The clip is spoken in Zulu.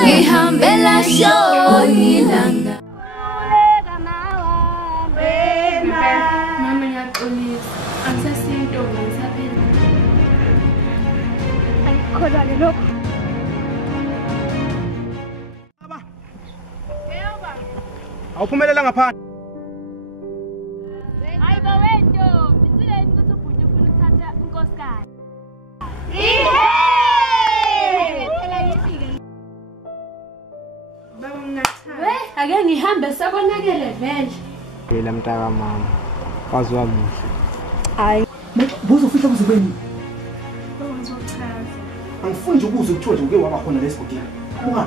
Ngihambela show ngilanga. Mama ngiyaxolisa. Angisasintombi ngisaphela. Ayikholane lokho. Awuphumelela ngaphandle. Hayibo wento, ngithuleni ukuthi ubhuti ufuna ukuthatha unkosikazi. Baba ngingathanda. We, ake ngihambe sekonakele vele. Phela mntaka mama. Wazwa muhle. Hayi, Buzo ufika kuzibeni. Baba ngizochaza. Angifuni nje ukuze kuthiwe nje uke waba khona lesigodi. Buka.